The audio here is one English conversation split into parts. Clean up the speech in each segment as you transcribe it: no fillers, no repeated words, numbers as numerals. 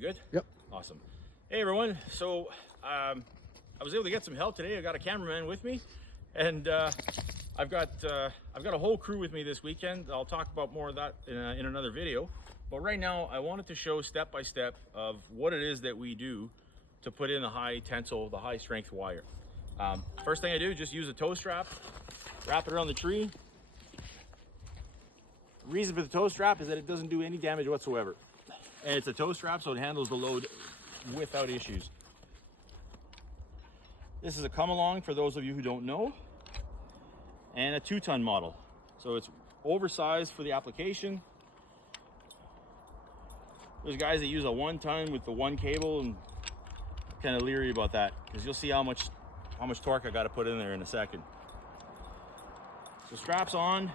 You good? Yep. Awesome. Hey everyone. So I was able to get some help today. I got a cameraman with me, and I've got a whole crew with me this weekend. I'll talk about more of that in another video. But right now, I wanted to show step by step of what it is that we do to put in the high tensile, the high strength wire. First thing I do, just use a tow strap, wrap it around the tree. The reason for the tow strap is that it doesn't do any damage whatsoever. And it's a tow strap, so it handles the load without issues. This is a come along for those of you who don't know, and a 2-ton model. So it's oversized for the application. There's guys that use a 1-ton with the 1 cable, and I'm kind of leery about that because you'll see how much torque I got to put in there in a second. So straps on.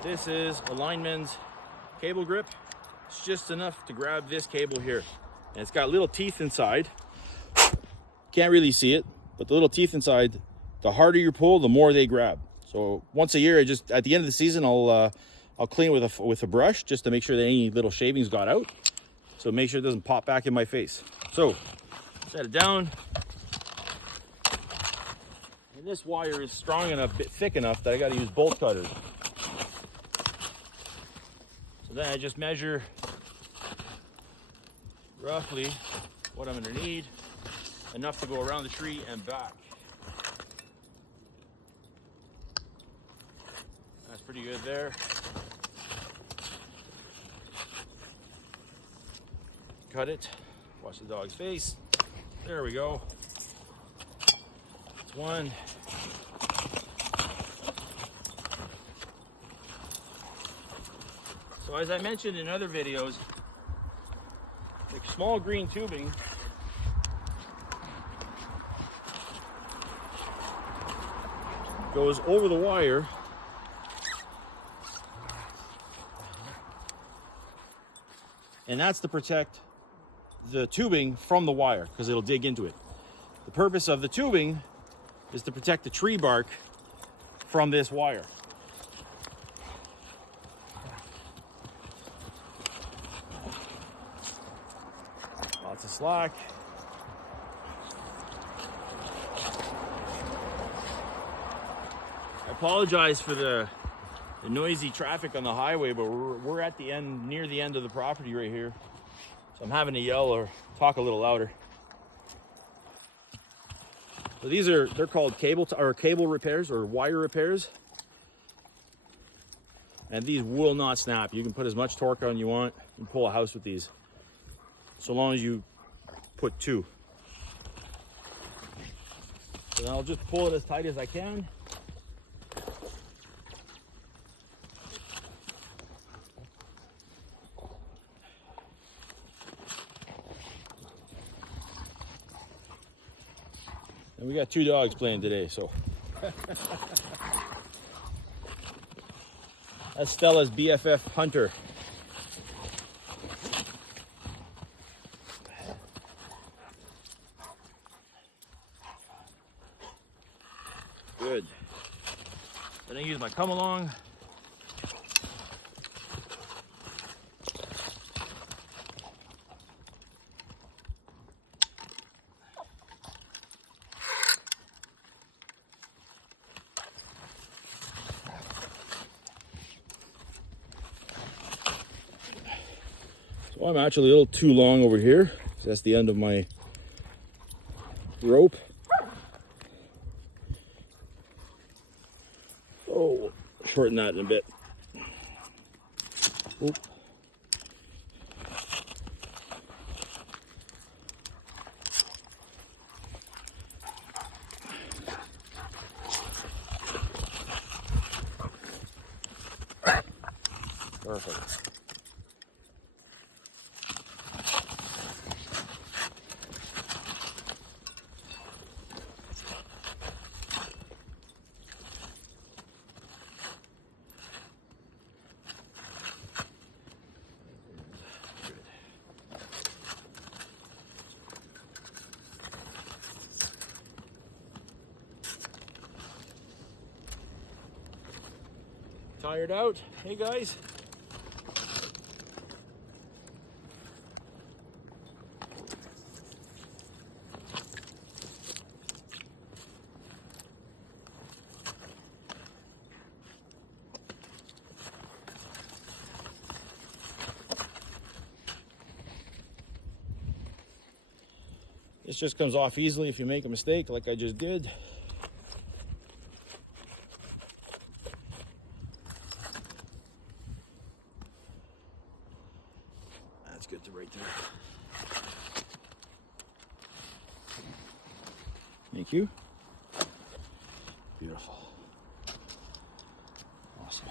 This is a lineman's cable grip. It's just enough to grab this cable here. And it's got little teeth inside. Can't really see it, but the little teeth inside, the harder you pull, the more they grab. So once a year, at the end of the season, I'll clean it with a brush just to make sure that any little shavings got out. So make sure it doesn't pop back in my face. So set it down. And this wire is strong enough, thick enough that I got to use bolt cutters. So then I just measure roughly what I'm going to need, enough to go around the tree and back. That's pretty good there. Cut it. Watch the dog's face. There we go. That's one. So as I mentioned in other videos, the small green tubing goes over the wire and that's to protect the tubing from the wire because it'll dig into it. The purpose of the tubing is to protect the tree bark from this wire. Lots of slack. I apologize for the noisy traffic on the highway, but we're at the end, near the end of the property right here. So I'm having to yell or talk a little louder. So they're called cable repairs or wire repairs. And these will not snap. You can put as much torque on you want and pull a house with these, so long as you put 2. So then I'll just pull it as tight as I can. And we got 2 dogs playing today, so. That's Stella's BFF Hunter. Good. Then I use my come along. So I'm actually a little too long over here. So that's the end of my rope. Oh, shorten that in a bit. Oop. Perfect. Tired out? Hey guys. This just comes off easily if you make a mistake like I just did. That's good to right there. Thank you. Beautiful. Awesome.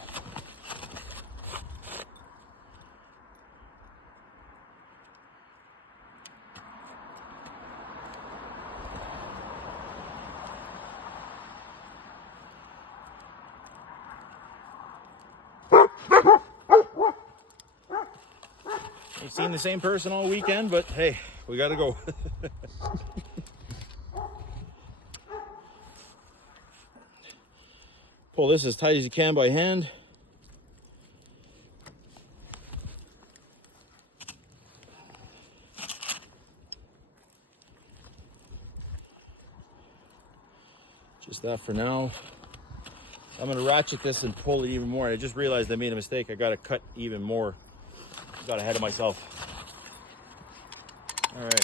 You've seen the same person all weekend, but hey, we gotta go. Pull this as tight as you can by hand. Just that for now. I'm gonna ratchet this and pull it even more. I just realized I made a mistake. I gotta cut even more. Got ahead of myself. All right.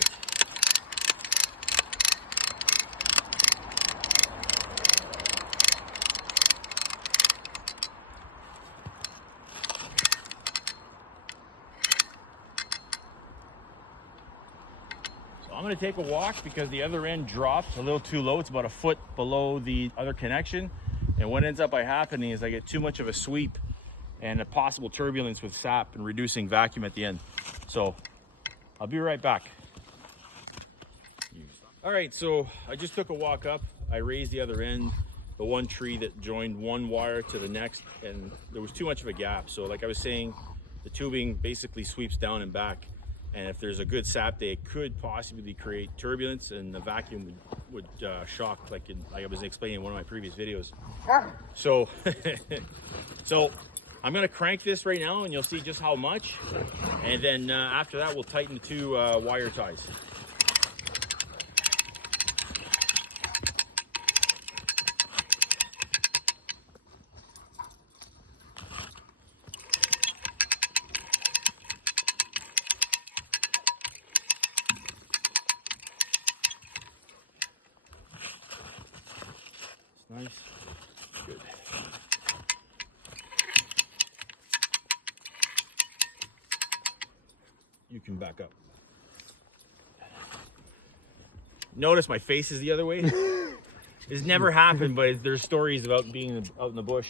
So I'm gonna take a walk because the other end dropped a little too low. It's about a foot below the other connection. And what ends up by happening is I get too much of a sweep and a possible turbulence with sap and reducing vacuum at the end. So I'll be right back. All right, so I just took a walk up. I raised the other end, the one tree that joined one wire to the next, and there was too much of a gap. So like I was saying, the tubing basically sweeps down and back. And if there's a good sap day, it could possibly create turbulence and the vacuum would shock, like I was explaining in one of my previous videos. So, so I'm gonna crank this right now and you'll see just how much. And then after that, we'll tighten the two wire ties. Nice. Good. You can back up. Notice my face is the other way. It's never happened, but there's stories about being out in the bush.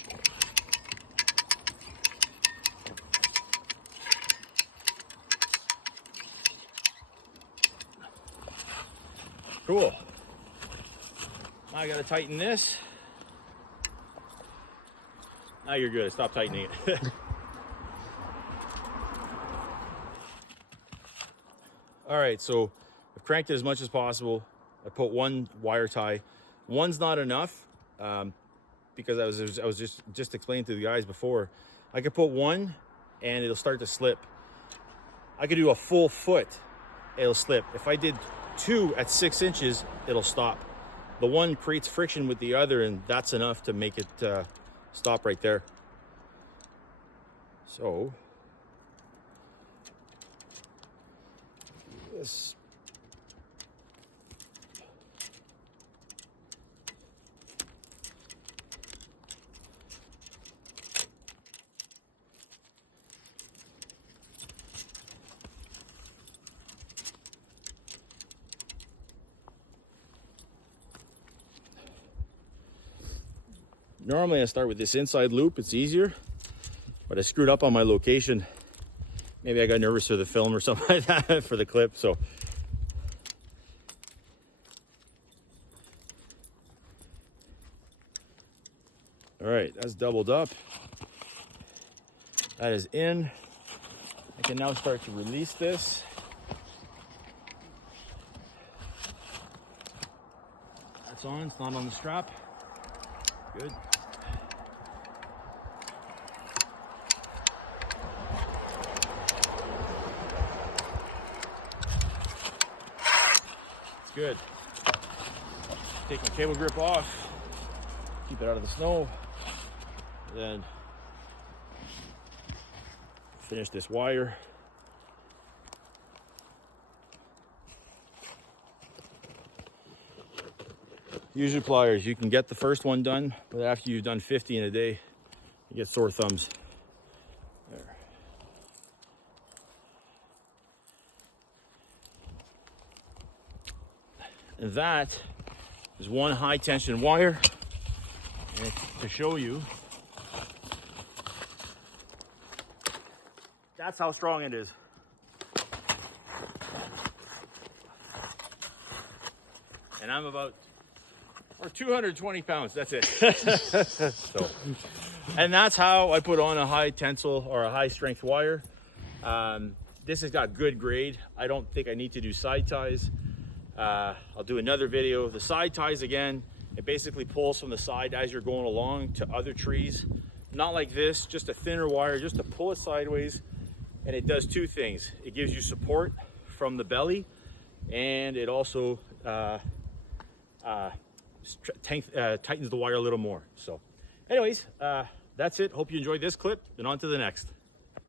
Cool. Now I gotta tighten this. Now you're good. Stop tightening it. All right, so I've cranked it as much as possible. I put one wire tie. One's not enough because I was just explaining to the guys before. I could put one and it'll start to slip. I could do a full foot, it'll slip. If I did two at 6 inches, it'll stop. The one creates friction with the other, and that's enough to make it stop right there. So this. Normally I start with this inside loop, it's easier, but I screwed up on my location. Maybe I got nervous for the film or something like that for the clip, so. All right, that's doubled up. That is in. I can now start to release this. That's on, it's not on the strap. Good. Good. Take my cable grip off, keep it out of the snow, then finish this wire. Use your pliers. You can get the first one done, but after you've done 50 in a day, you get sore thumbs. There. And that is one high tension wire. And to show you, that's how strong it is. And I'm about 220 pounds, that's it. So, and that's how I put on a high tensile or a high strength wire. This has got good grade. I don't think I need to do side ties. I'll do another video. The side ties, again, it basically pulls from the side as you're going along to other trees. Not like this, just a thinner wire, just to pull it sideways. And it does two things. It gives you support from the belly, and it also tightens the wire a little more. So anyways, that's it. Hope you enjoyed this clip, and on to the next.